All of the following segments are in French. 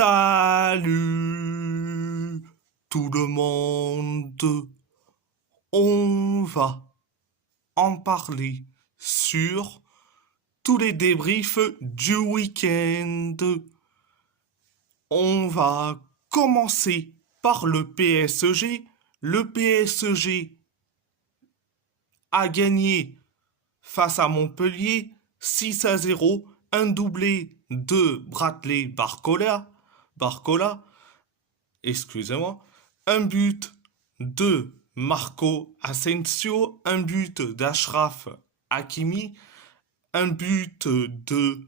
Salut tout le monde, on va en parler sur tous les débriefs du week-end. On va commencer par le PSG. Le PSG a gagné face à Montpellier 6-0, un doublé de Bradley Barcola, excusez-moi, un but de Marco Asensio, un but d'Ashraf Hakimi, un but de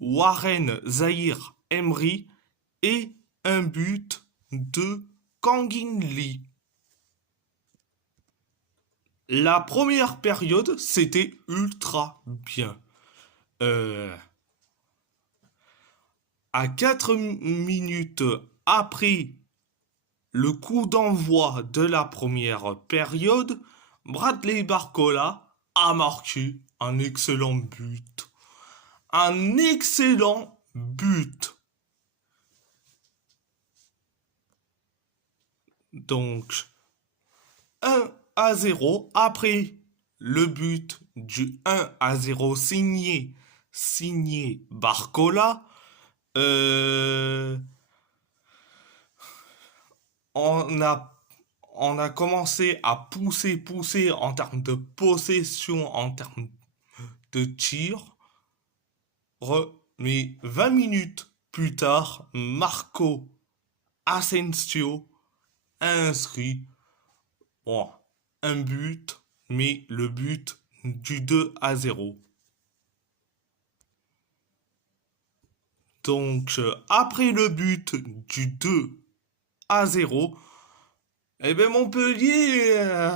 Warren Zahir Emery et un but de Kangin Lee. La première période, c'était ultra bien. Euh, à 4 minutes après le coup d'envoi de la première période, Bradley Barcola a marqué un excellent but. Un excellent but. Donc, 1-0 après le but du 1-0 signé Barcola. Euh, on a, on a commencé à pousser en termes de possession, en termes de tir. Mais 20 minutes plus tard, Marco Asensio a inscrit bon, un but, mais le but du 2-0. Donc, après le but du 2-0, eh ben Montpellier,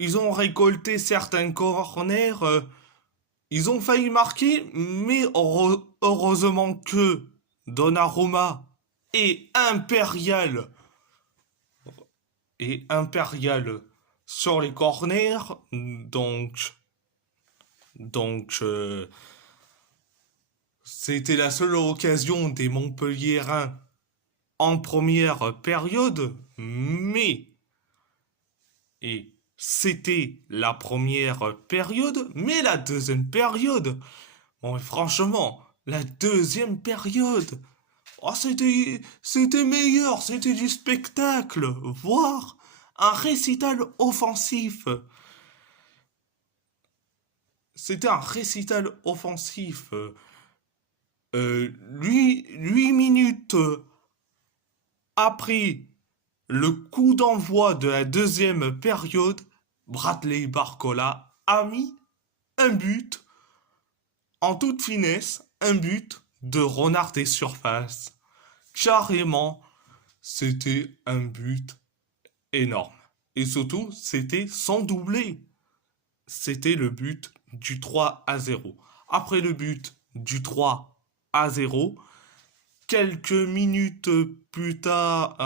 ils ont récolté certains corners, ils ont failli marquer, mais heureusement que Donnarumma est impérial sur les corners, donc c'était la seule occasion des Montpelliérains en première période, et c'était la première période, mais la deuxième période, bon, franchement, la deuxième période, oh, c'était meilleur, c'était du spectacle, voire un récital offensif. C'était un récital offensif. 8 minutes après le coup d'envoi de la deuxième période, Bradley Barcola a mis un but en toute finesse, un but de renard des surfaces. Carrément, c'était un but énorme. Et surtout, c'était sans doubler. C'était le but du 3-0. Après le but du 3-0, quelques minutes plus tard,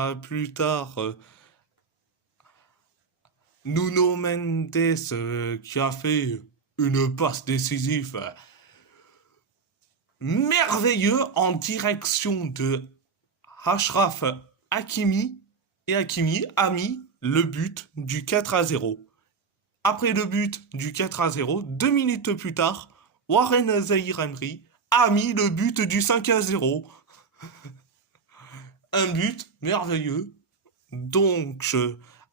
Nuno Mendes qui a fait une passe décisive merveilleux en direction de Ashraf Hakimi, et Hakimi a mis le but du 4-0. Après le but du 4-0, 2 minutes plus tard, Warren Zahir Emery a mis le but du 5-0. Un but merveilleux. Donc,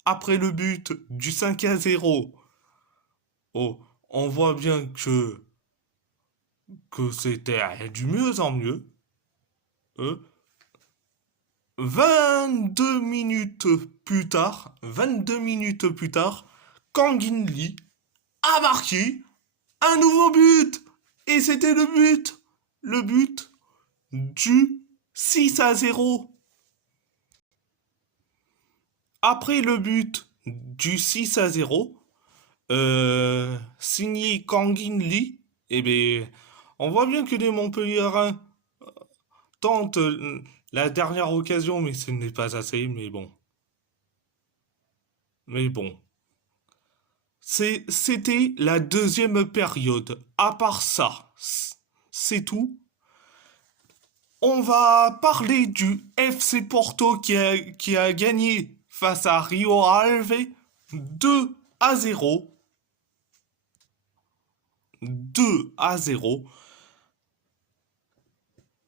après le but du 5-0, oh, on voit bien que c'était du mieux en mieux. Euh, 22 minutes plus tard, Kangin Lee a marqué un nouveau but. Et c'était le but du 6-0. Après le but du 6-0, signé Kangin Lee, eh bien, on voit bien que les Montpelliérains tentent la dernière occasion, mais ce n'est pas assez, mais bon. Mais bon. C'était la deuxième période. À part ça, c'est tout. On va parler du FC Porto qui a gagné face à Rio Ave 2-0. 2-0.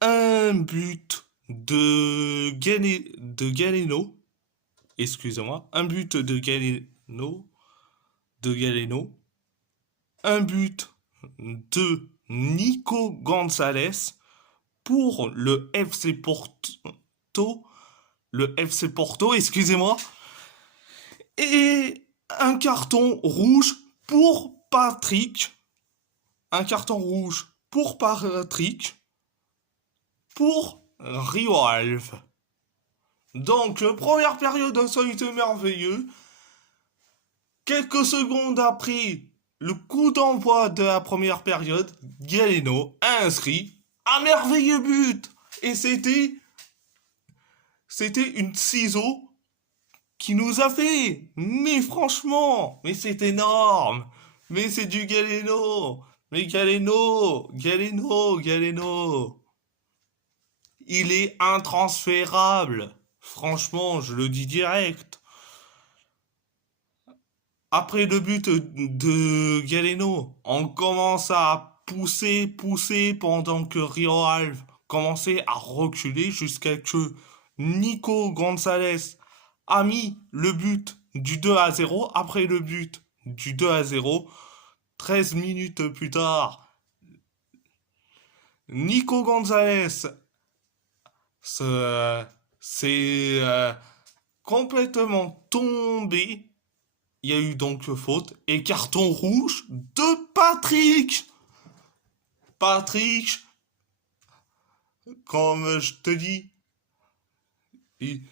Un but de Galeno. Excusez-moi. Un but de Galeno. De Galeno. Un but de Nico Gonzalez pour le FC Porto. Le FC Porto, excusez-moi. Et un carton rouge pour Patrick. Un carton rouge pour Patrick. Pour Rio Ave. Donc, première période, ça a été merveilleux. Quelques secondes après le coup d'envoi de la première période, Galeno a inscrit un merveilleux but. Et c'était une ciseau qui nous a fait. Mais franchement, mais c'est énorme. Mais c'est du Galeno. Mais Galeno. Il est intransférable. Franchement, je le dis direct. Après le but de Galeno, on commence à pousser pendant que Rio Ave commençait à reculer jusqu'à que Nico Gonzalez a mis le but du 2-0. Après le but du 2-0, 13 minutes plus tard, Nico Gonzalez s'est complètement tombé. Il y a eu donc faute et carton rouge de Patrick. Patrick, comme je te dis, il,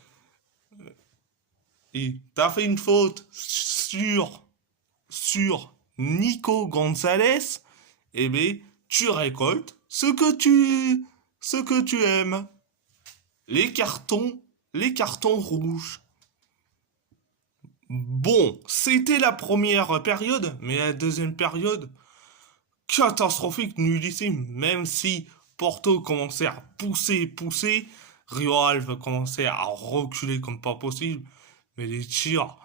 t'as fait une faute sur Nico Gonzalez. Eh bien, tu récoltes ce que tu aimes. Les cartons rouges. Bon, c'était la première période, mais la deuxième période, catastrophique, nullissime. Même si Porto commençait à pousser, Rio Ave commençait à reculer comme pas possible. Mais les tirs,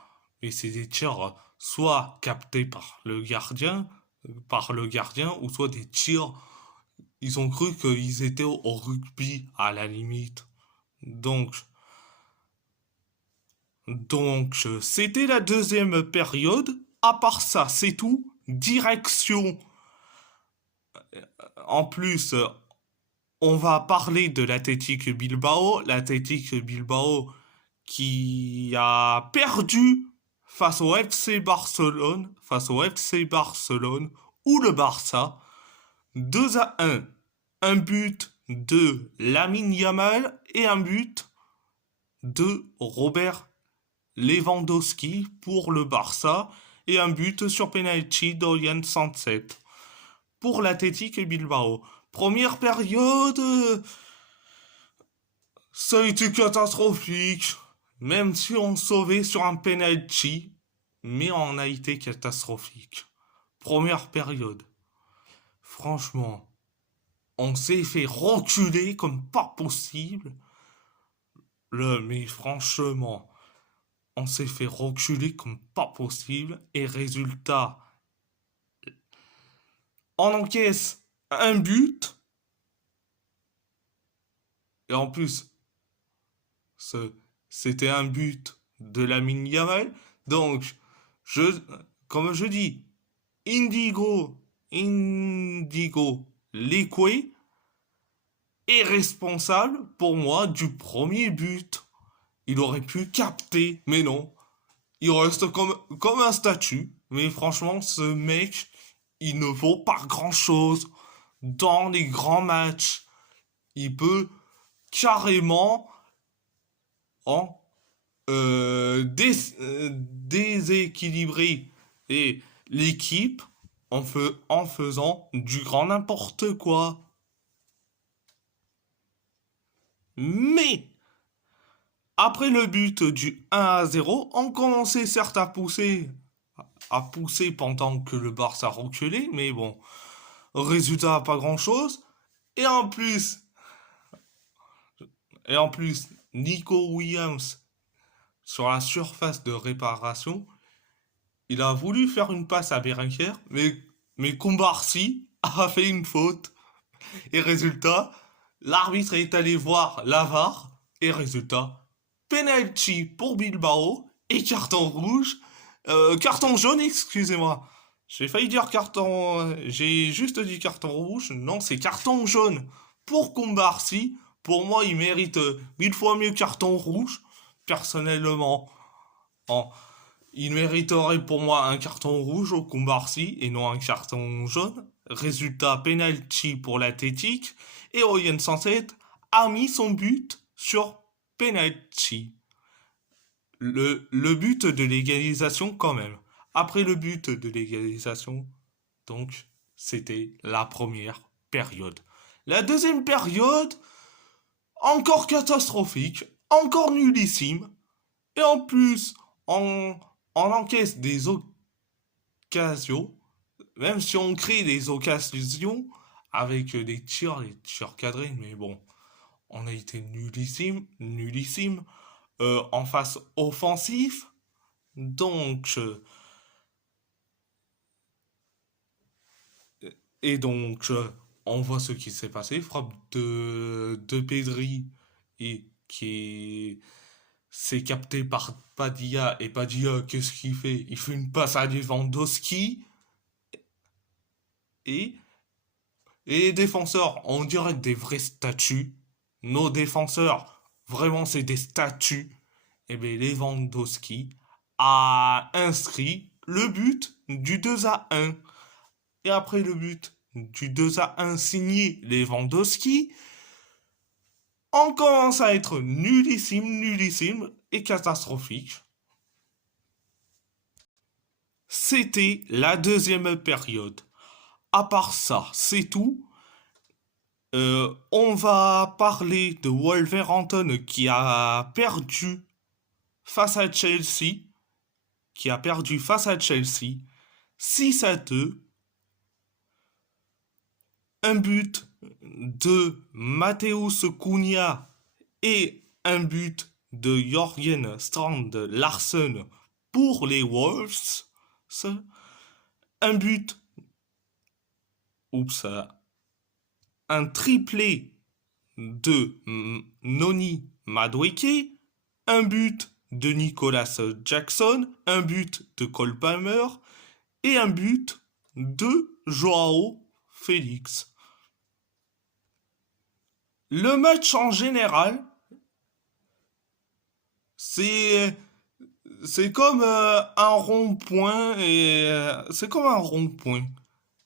mais c'est des tirs soit captés par le gardien, ou soit des tirs, ils ont cru qu'ils étaient au rugby à la limite. Donc, c'était la deuxième période. À part ça, c'est tout. Direction. En plus, on va parler de l'Athletic Bilbao. L'Athletic Bilbao qui a perdu face au FC Barcelone ou le Barça, 2-1. Un but de Lamine Yamal et un but de Robert Lewandowski pour le Barça et un but sur penalty d'Orian Sanset pour l'Athletic Bilbao. Première période, ça a été catastrophique. Même si on sauvait sur un penalty, mais on a été catastrophique. Première période. Franchement, on s'est fait reculer comme pas possible. Mais franchement, on s'est fait reculer comme pas possible. Et résultat, on encaisse un but. Et en plus, c'était un but de Lamine Yamal. Donc, comme je dis, Indigo Leque est responsable pour moi du premier but. Il aurait pu capter, mais non. Il reste comme un statut. Mais franchement, ce mec, il ne vaut pas grand-chose dans les grands matchs. Il peut carrément en déséquilibrer et l'équipe en faisant du grand n'importe quoi. Mais après le but du 1-0, on commençait certes à pousser pendant que le Barça reculait, mais bon, résultat pas grand-chose. Et en plus, Et en plus, Nico Williams, sur la surface de réparation, il a voulu faire une passe à Berenguer, mais Combarcy a fait une faute. Et résultat, l'arbitre est allé voir l'avare. Et résultat, penalty pour Bilbao et carton rouge. Carton jaune, excusez-moi. J'ai failli dire carton. J'ai juste dit carton rouge. Non, c'est carton jaune pour Combarcy. Pour moi, il mérite 1000 fois mieux carton rouge. Personnellement, en, il mériterait pour moi un carton rouge au Combarcy et non un carton jaune. Résultat, penalty pour l'Athletic. Et Ryan Sanset a mis son but sur penalty. Le but de l'égalisation quand même. Après le but de l'égalisation, donc c'était la première période. La deuxième période, encore catastrophique, encore nullissime. Et en plus, on, on encaisse des occasions, même si on crée des occasions avec des tirs cadrés, mais bon, on a été nullissime, nullissime. En face offensif, donc, et donc, on voit ce qui s'est passé, frappe de Pedri, et qui s'est capté par Padilla, et Padilla, qu'est-ce qu'il fait? Il fait une passe à Lewandowski, et, et les défenseurs, on dirait des vrais statues. Nos défenseurs, vraiment, c'est des statues. Et bien, Lewandowski a inscrit le but du 2-1. Et après le but du 2-1 signé Lewandowski, on commence à être nullissime, nullissime et catastrophique. C'était la deuxième période. À part ça, c'est tout. On va parler de Wolverhampton qui a perdu face à Chelsea. Qui a perdu face à Chelsea 6-2. Un but de Mateusz Cunha et un but de Jørgen Strand Larsen pour les Wolves. Un but, oups, un triplé de Noni Madueke, un but de Nicolas Jackson, un but de Cole Palmer et un but de Joao Félix. Le match en général, c'est c'est comme un rond-point et c'est comme un rond-point.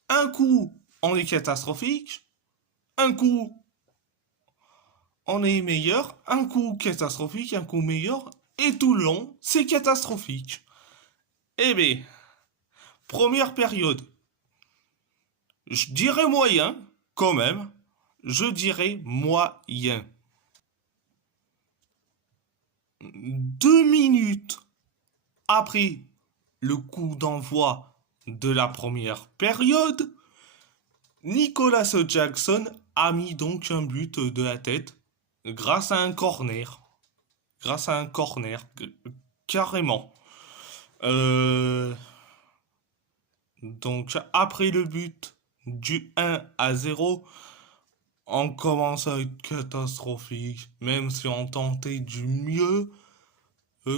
Un coup, on est catastrophique, un coup, on est meilleur, un coup catastrophique, un coup meilleur, et tout le long, c'est catastrophique. Eh bien, première période, je dirais moyen, quand même, je dirais moyen. 2 minutes après le coup d'envoi de la première période, Nicolas Jackson a mis donc un but de la tête grâce à un corner. Grâce à un corner, carrément. Euh, donc après le but du 1-0, on commence à être catastrophique, même si on tentait du mieux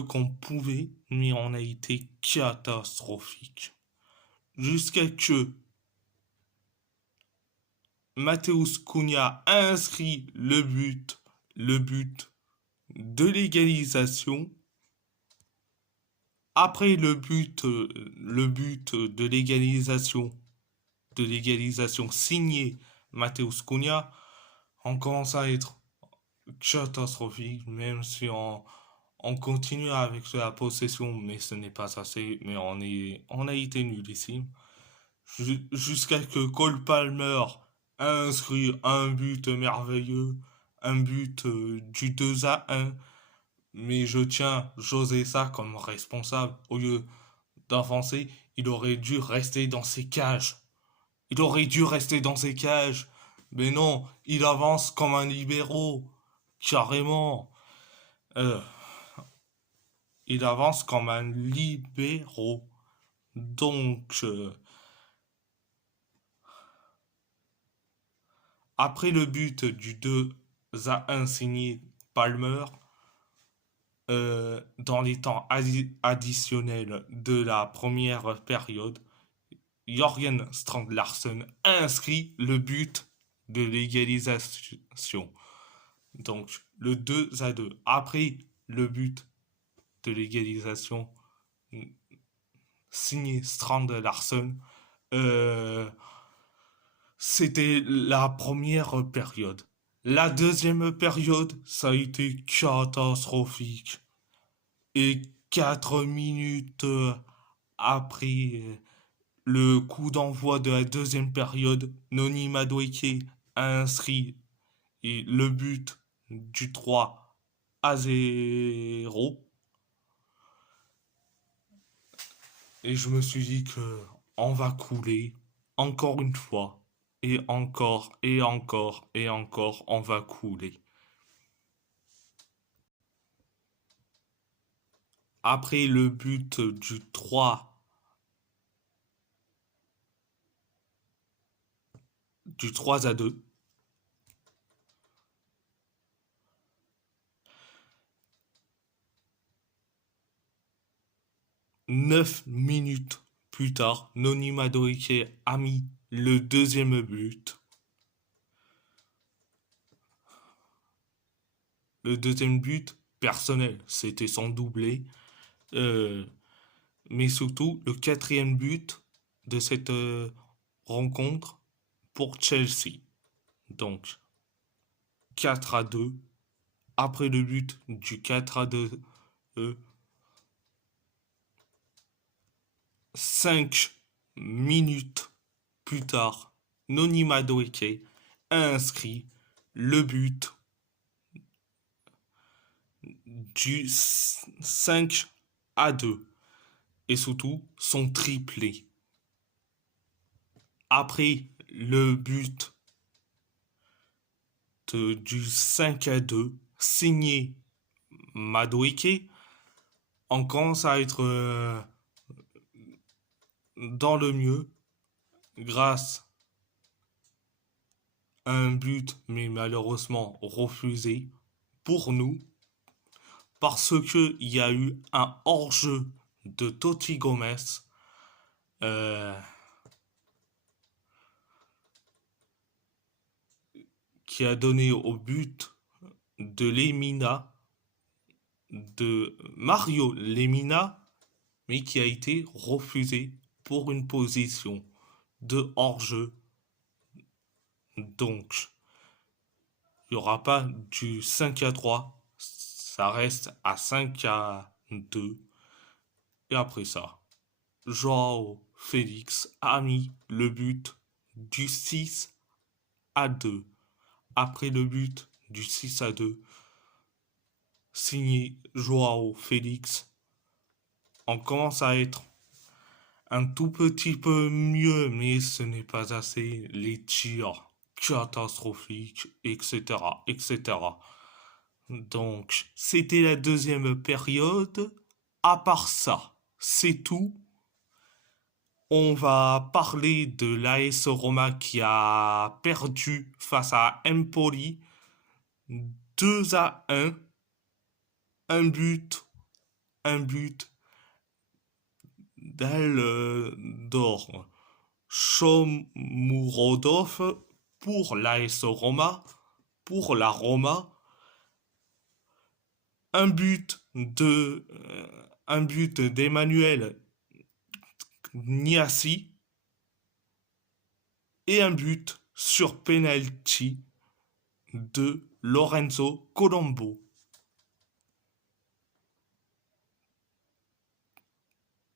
qu'on pouvait, mais on a été catastrophique. Jusqu'à que Mateusz Cunha a inscrit le but de l'égalisation. Après le but de l'égalisation signé Mateusz Cunha, on commence à être catastrophique, même si on continue avec la possession, mais ce n'est pas assez, mais on a été nullissime. Jusqu'à que Cole Palmer a inscrit un but merveilleux, un but du 2-1. Mais je tiens José ça comme responsable. Au lieu d'avancer, il aurait dû rester dans ses cages. Il aurait dû rester dans ses cages. Mais non, il avance comme un libéraux. carrément. Euh, il avance comme un libéro. Donc, après le but du 2-1 signé Palmer, dans les temps additionnels de la première période, Jørgen Strand Larsen inscrit le but de l'égalisation. Donc le 2-2. Après le but de l'égalisation signé Strand Larsen, euh, c'était la première période. La deuxième période, ça a été catastrophique. Et 4 minutes après le coup d'envoi de la deuxième période, Noni Madueke a inscrit le but du 3-0. Et je me suis dit que on va couler encore une fois. Et encore, et encore, et encore, on va couler. Après le but du 3-2, 9 minutes plus tard, Noni Madueke a mis le deuxième but. Le deuxième but, personnel, c'était son doublé. Euh, mais surtout, le quatrième but de cette rencontre pour Chelsea. Donc, 4-2. Après le but du 4-2, 5 minutes plus tard, Noni Madueke a inscrit le but du 5-2 et surtout son triplé. Après le but du 5-2 signé Madueke, on commence à être dans le mieux grâce à un but, mais malheureusement refusé pour nous, parce qu'il y a eu un hors-jeu de Totti Gomez euh, qui a donné au but de Lemina, de Mario Lemina, mais qui a été refusé pour une position de hors-jeu. Donc, il n'y aura pas du 5-3, ça reste à 5-2. Et après ça, Joao Félix a mis le but du 6-2. Après le but du 6-2, signé Joao Félix, on commence à être un tout petit peu mieux, mais ce n'est pas assez. Les tirs catastrophiques, etc., etc. Donc, c'était la deuxième période. À part ça, c'est tout. On va parler de l'AS Roma qui a perdu face à Empoli 2-1. Un but, un but d'or. Shomurodov pour l'AS Roma, pour la Roma, un but d'Emmanuel Niassi et un but sur penalty de Lorenzo Colombo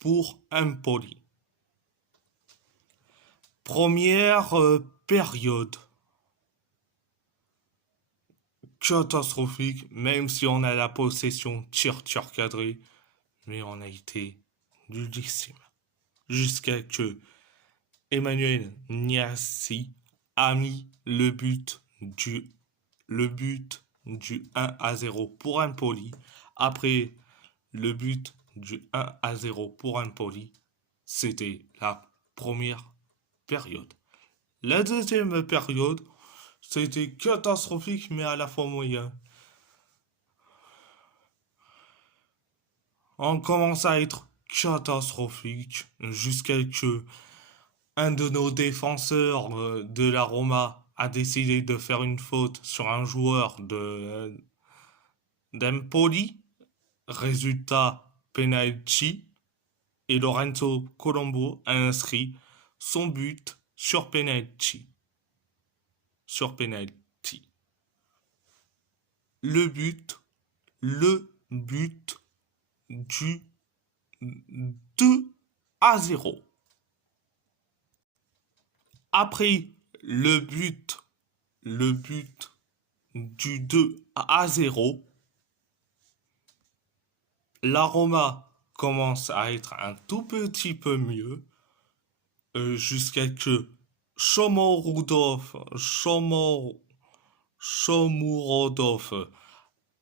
pour Empoli. Première période catastrophique, même si on a la possession tir cadré, mais on a été nullissime. Jusqu'à que Emmanuel Niassi a mis le but du 1-0 pour Empoli. Après le but du 1-0 pour Empoli, c'était la première période. La deuxième période, c'était catastrophique mais à la fois moyen. On commence à être catastrophique jusqu'à que un de nos défenseurs de la Roma a décidé de faire une faute sur un joueur d'Empoli. Résultat, penalty. Et Lorenzo Colombo a inscrit son but sur penalty. Sur penalty. Le but, le but du 2-0. Après le but du 2-0, la Roma commence à être un tout petit peu mieux jusqu'à que Shomurodov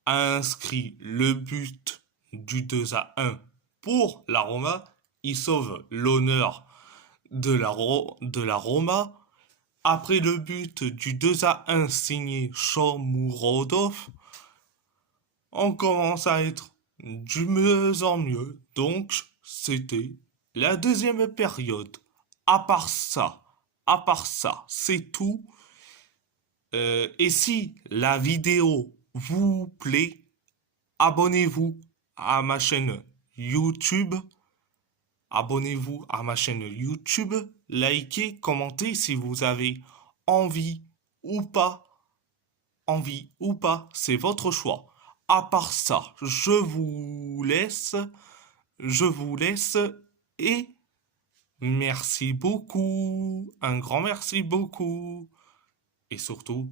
a inscrit le but du 2-1 pour la Roma. Il sauve l'honneur de la Roma. Après le but du 2-1 signé Shomurodov, on commence à être du mieux en mieux. Donc, c'était la deuxième période. À part ça, c'est tout. Et si la vidéo vous plaît, abonnez-vous à ma chaîne YouTube. Abonnez-vous à ma chaîne YouTube. Likez, commentez si vous avez envie ou pas. Envie ou pas, c'est votre choix. À part ça, je vous laisse et merci beaucoup, un grand merci beaucoup et surtout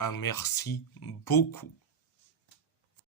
un merci beaucoup.